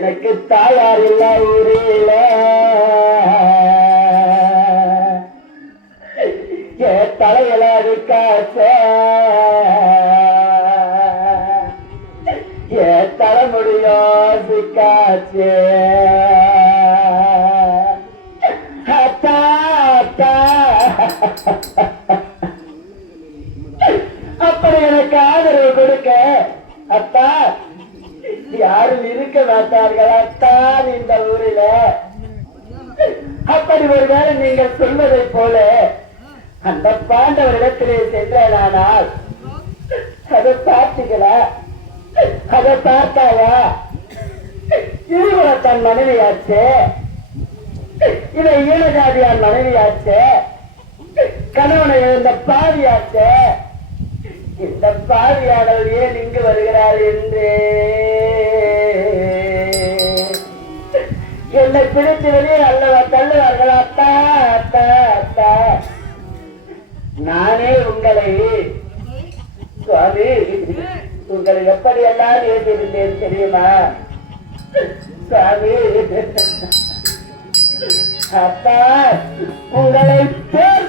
எனக்கு தாயார் இல்ல ஊரில். என் தலையில இருக்காச்ச என் தலைமுடியோ சிக்காச்சு. அப்படி எனக்கு ஆதரவு கொடுக்க. அத்தா யாரும் இருக்க மாட்டார்களாத்தான் இந்த ஊரில. அப்படி ஒருவேளை நீங்கள் சொல்வதை போல அந்த பாண்டவரிடத்திலே சென்றேனானால் அதை பார்த்தீங்களா அதை பார்த்தாயா? இருவர தன் மனைவியாச்சு. இதை ஈழஜாதியார் மனைவியாச்சு. கணவனை இழந்த பாவியாச்சு. இந்த பாவியானவர் ஏன் இங்கு வருகிறார் என்று? என்னை பிடித்து வெளியே அல்லவா தள்ளுவார்கள்? அத்தா அத்தா அத்தா நானே உங்களை சுவாமி உங்களை எப்படி எல்லாம் ஏற்றிருந்தேன் தெரியுமா? சுவாமி அத்தா உங்களை பேர்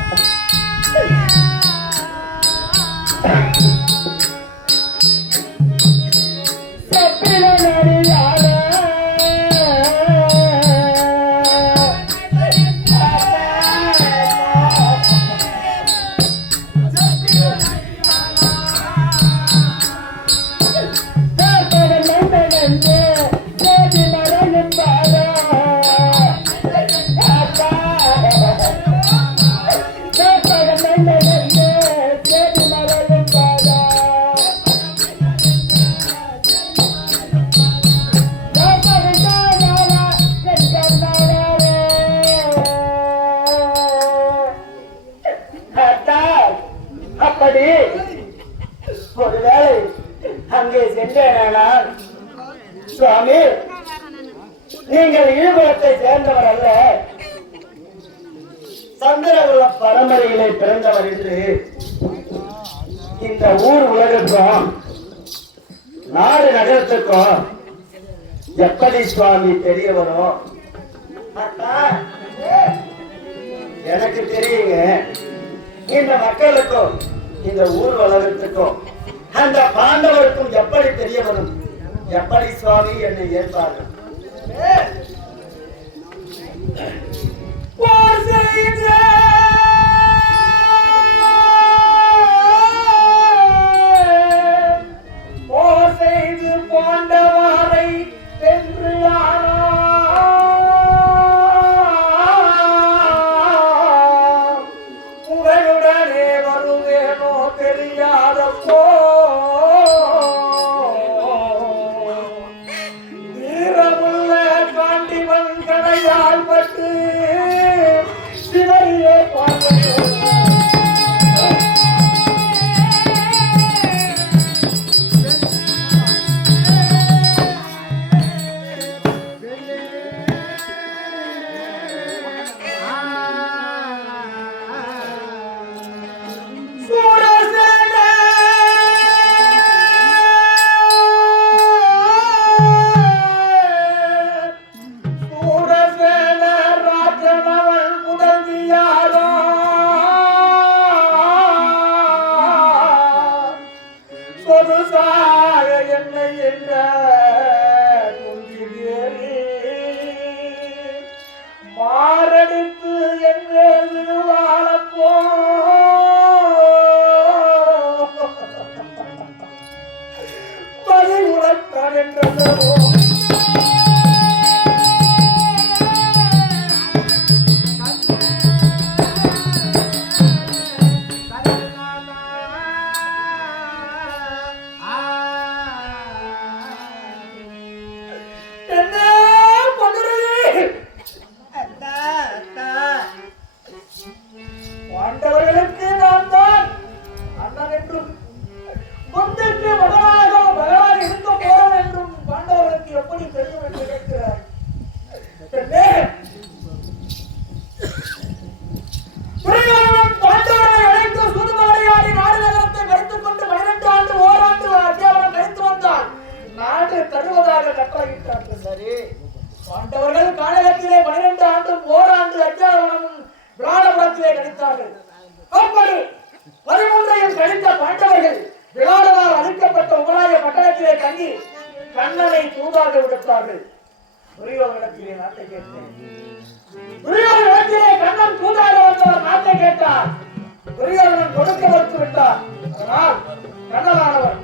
அங்கே சென்றேனால் சுவாமி நீங்கள் ஈழத்தை சேர்ந்தவர் அல்ல. சந்திரகுல பரம்பரையிலே பிறந்தவர் என்று இந்த ஊர் உலகத்துக்கும் நாடு நகரத்துக்கும் எப்படி சுவாமி தெரிய வரும் எனக்கு தெரியுங்க. இந்த மக்களுக்கும் இந்த ஊர் உலகத்துக்கும் அந்த பாண்டவருக்கும் எப்படி தெரிய வரும் எப்படி சுவாமி என்னை ஏற்பார்கள்? போர் செய்த உழைத்தான் என்றதோ என்ன பண்ணுறது பாண்டவர்களுக்கு நான் தான் அண்ணன் என்றும் பதிமூன்றையும் கழித்த பாண்டவர்கள் விராடனால் அழிக்கப்பட்ட உபராய பட்டணத்திலே தங்கி கண்ணனை தூதாக விடுத்தார்கள். துரியோதனத்திலே நாட்டை கேட்டேன். துரியோதனத்திலே கண்ணன் தூதாக வந்தவர் நாட்டை கேட்டார். துரியோதனன் கொடுக்க வைத்து விட்டார். அதனால் கண்ணனானவர்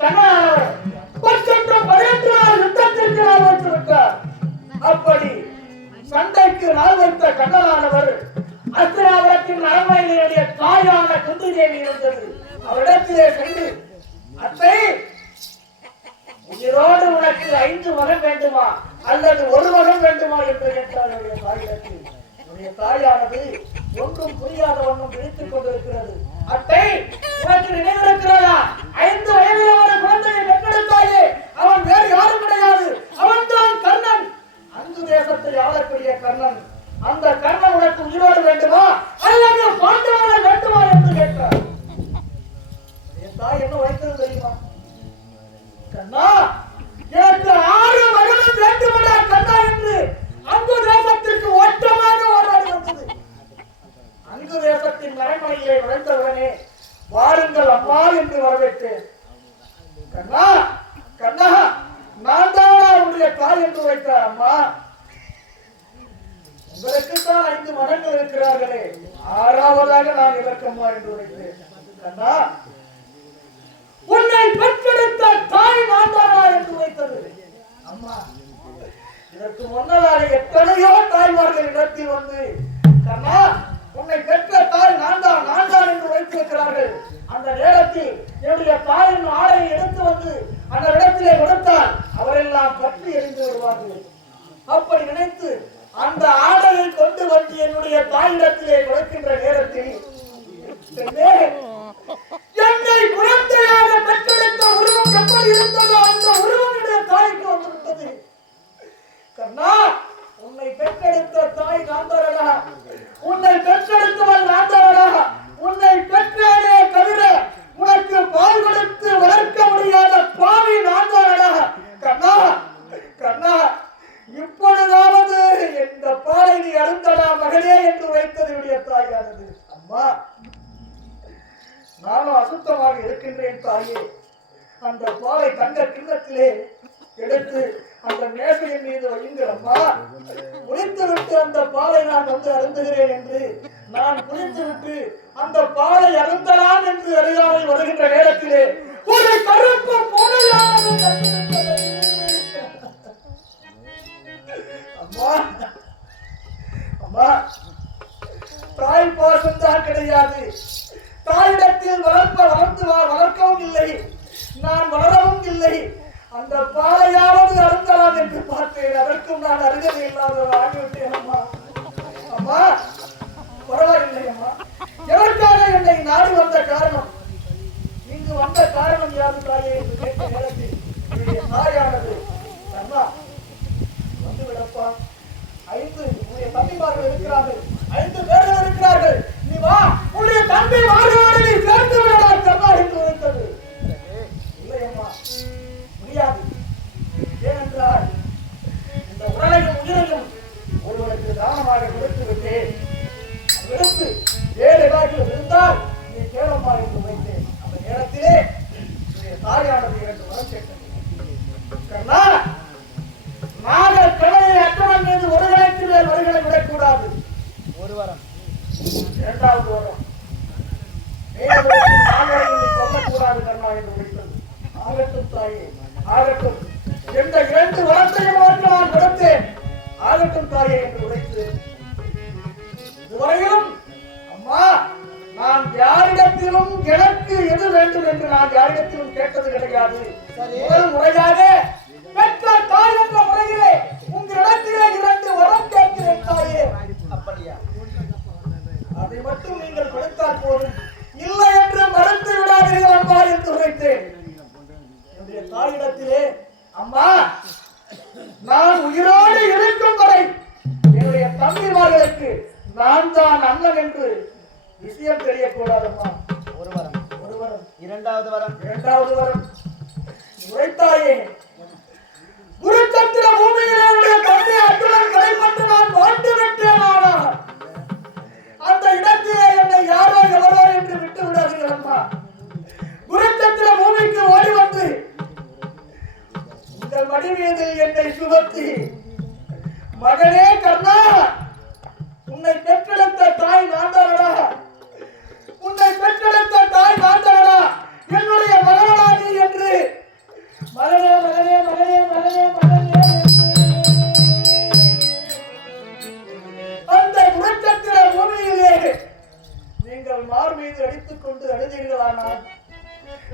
கண்ணனானவர் பத்தொன்று பதினெட்டு நாள் யுத்தத்திற்கு நாள் வைத்து விட்டார். அப்படி சண்டைக்கு நாள் வைத்த கண்ணனானவர் அஸ்திராபுரத்தின் நலமையினுடைய தாயான குந்து தேவி இருந்தது. அவரிடத்திலே சென்று அத்தை உயிரோடு உனக்கு ஐந்து மகன் வேண்டுமா? அல்லது ஒரு மகன் வேண்டுமா? என்று கேட்டார் என்னுடைய தாயிடத்தில். என்னுடைய தாயானது ஒன்றும் புரியாத ஒன்றும் விழித்துக் கொண்டிருக்கிறது. அத்தை உனக்கு நினைவிருக்கிறதா? ஐந்து வயதில் அவரை குழந்தையை பெற்றெடுத்தாயே அவன் வேறு யாரும் கிடையாது. அவன் தான் கர்ணன். அங்கு தேசத்தை ஆளக்கூடிய கர்ணன் அந்த கர்ணன் உனக்கு உயிரோடு வேண்டுமா அல்லது பாண்டவர்கள் வேண்டுமா என்று கேட்டார் என் தாய் என்ன வைத்தது தெரியுமா கண்ணா எனக்கு ஆறு மகனும் வேண்டுமடா கண்ணா என்று அங்கு தேசத்திற்கு ஓட்டமாக ஓடாடி வந்தது அங்கு தேசத்தின் நடைமுறையிலே நுழைந்தவுடனே வாருங்கள் அம்மா என்று வரவேற்றேன் கண்ணா கண்ணா நான் தானா உன்னுடைய தாய் என்று வைத்தார் அம்மா உங்களுக்குத்தான் ஐந்து மகன்கள் ஆறாவதாக நான் இலக்கம்மா என்று உரைத்தேன். கண்ணா உன்னை பெற்றெடுத்த தாய் நான்தானா என்று வைத்தது அம்மா இதற்கு முன்னதாக எத்தனையோ தாய்மார்கள் இடத்தில் வந்து கண்ணா உன்னை பெற்ற தாய் நான் தான் நான் தான் என்று வைத்திருக்கிறார்கள் அந்த நேரத்தில் என்னுடைய தாயின் ஆடையை எடுத்து வந்து அந்த இடத்திலே கொடுத்தால் அவரெல்லாம் பற்றி எரிந்து வருவார்கள் அப்படி நினைத்து அந்த ஆடலை கொண்டு வந்து என்னுடைய தாயிடத்திலே கொடுக்கின்ற நேரத்தில் என்னை குழந்தையாக பெற்றெடுத்த உருவம் எப்படி இருந்ததோ அந்த உருவம் என்னுடைய தாய்க்கு வந்துவிட்டது. கண்ணா உன்னை பெற்றெடுத்த தாய் நாந்தரடா உன்னை பெற்றெடுத்தவள் நாந்தரடா உன்னை பெற்றேனே தவிர உனக்கு பால் கொடுத்து வளர்க்க முடியாத பாவி நாந்தரடா கண்ணா கண்ணா இப்பொழுதாவது இந்த பாலை நீ அருந்தடா மகளே என்று வைத்தது என்னுடைய தாயானது. அம்மா நானும் அசுத்தமாக இருக்கின்றேன் தாயே. அந்த பாலை தங்க கிண்ணத்திலே எடுத்து அந்த மேசையின் மீது வையுங்கள் அம்மா. அந்த பாலை நான் வந்து அருந்துகிறேன் என்று நான் குளித்து விட்டு அந்த பாலை அருந்தலாம் என்று அருகாமை வருகின்ற நேரத்திலே ஒரு கருப்பு பூனையானது அம்மா. அம்மா. தாய் பாசம் தான் கிடையாது. தாயிடத்தில் வளர்ப்ப வளர்த்து வளர்க்கவும் இல்லை. நான் வளரவும் இல்லை. அந்த பாலையாவது அருந்தலாம் என்று பார்த்தேன். அதற்கும் நான் அருகதை இல்லாதவர் ஆகிவிட்டேன் அம்மா. அம்மா பரவாயில்லை அம்மா. எதற்காக என்னை நாடி வந்த காரணம்? இங்கு வந்த காரணம் யாது தாயே என்று கேட்ட நேரத்தில் தாயானது அம்மா வந்து விடப்பா. ஐந்து இரண்டாவது வரும் என்று ஆகட்டும் தாயே ஆகட்டும். எந்த இரண்டு அவருக்கு நான் கொடுத்தேன். ஆகட்டும் தாயே என்று இதுவரையிலும் அம்மா நான் யாரிடத்திலும் எனக்கு எது வேண்டும் என்று நான் யாரிடத்திலும் கேட்டது கிடையாது. முதல் முறையாக பெற்ற தாய் என்ற முறையிலே உங்களிடத்திலே இரண்டு வரம்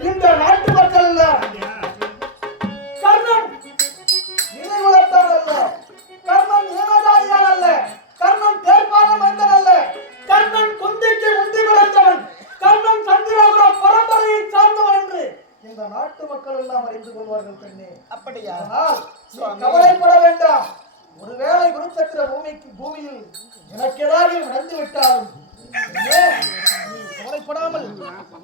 இந்த நாட்டு மக்கள் எல்லாம் கர்ணன் அல்ல. கர்ணன் ஏனதாரியால் அல்ல. கர்ணன் தேர்ப்பான மனிதன் அல்ல. கர்ணன் குந்திக்கு முந்தி பிறந்தவன். கர்ணன் சந்திரபுரம் பரம்பரையை சார்ந்தவன் என்று இந்த நாட்டு மக்கள் எல்லாம் அறிந்து கொள்வார்கள் பெண்ணே அப்படியா? கவலைப்பட வேண்டாம். ஒருவேளை குருச்சத்திர பூமிக்கு பூமியில் எனக்கு ஏதாவது நடந்து விட்டாலும் கவலைப்படாமல்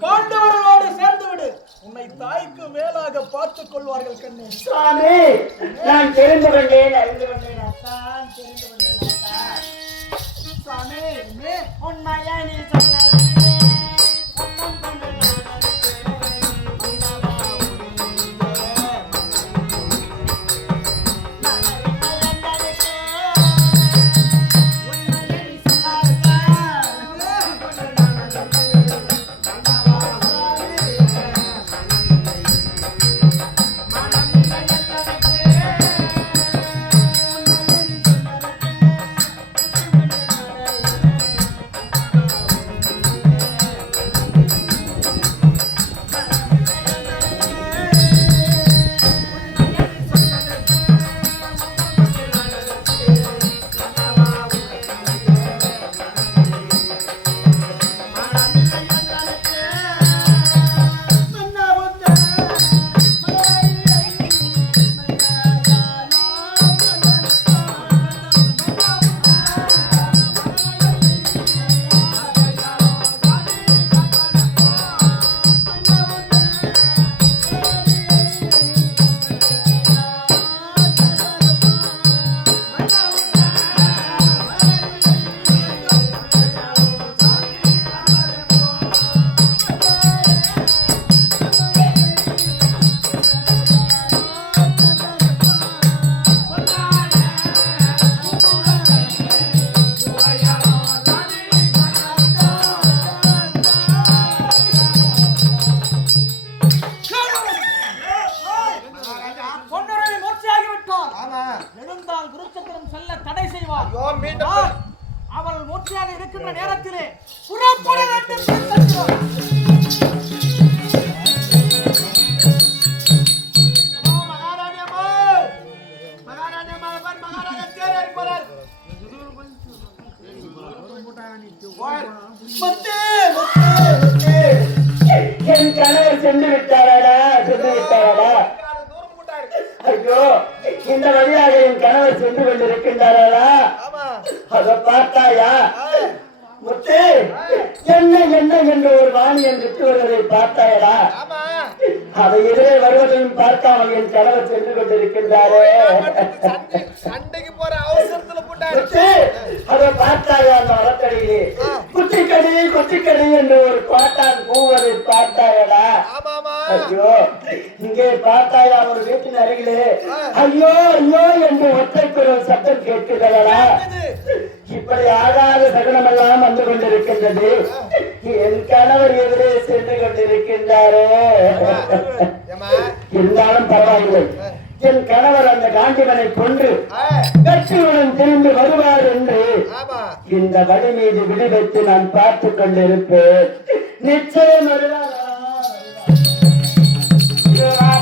பாண்டவர்களோடு சேர்ந்து விடு உன்னை தாய்க்கு மேலாக பார்த்துக் கொள்வார்கள் கண்ணே. சுவாமி நான் தெரிந்து கொண்டேன் அறிந்து கொண்டேன் அத்தான் தெரிந்து கொண்டேன் அத்தான். சுவாமி பெண்ணே, உண்மையா நீ சொன்னது எழுந்தால் குருச்சத்திரம் செல்ல தடை செய்வார் அவள் மூர்ச்சையாக இருக்கின்ற நேரத்திலே புறப்பட வேண்டும் ஐயோ இந்த வழியாக என் கணவர் சென்று கொண்டிருக்கின்றாரா? அத பார்த்தாயா? முத்து என்ன என்ன என்று ஒரு வாணியன் விட்டு வருவதை பார்த்தாயடா அதை எதிரே வருவதையும் பார்க்காமல் என் கணவர் சென்று கொண்டிருக்கின்றாரே. சண்டைக்கு போற அவசரத்துல அதை பார்த்தாயா அந்த மரத்தடியிலே? குச்சிக்கடி குச்சிக்கடி என்று ஒரு பாட்டான் கூவதை பார்த்தாயடா. ஐயோ இங்கே பார்த்தாயா ஒரு வீட்டின் அருகிலே? ஐயோ ஐயோ என்று ஒற்றை குரல் சத்தம் கேட்குதலடா இப்படி ஆகாத சகுனமெல்லாம் வந்து கொண்டிருக்கின்றது. என் கணவர் எதிரே சென்று கொண்டிருக்கின்றாரே. இருந்தாலும் பரவாயில்லை. என் கணவர் அந்த காண்டிமனை கொன்று வெற்றியுடன் திரும்பி வருவார் என்று இந்த வழி மீது விடுவித்து நான் பார்த்துக் கொண்டிருப்பேன். நிச்சயம் வருவார்?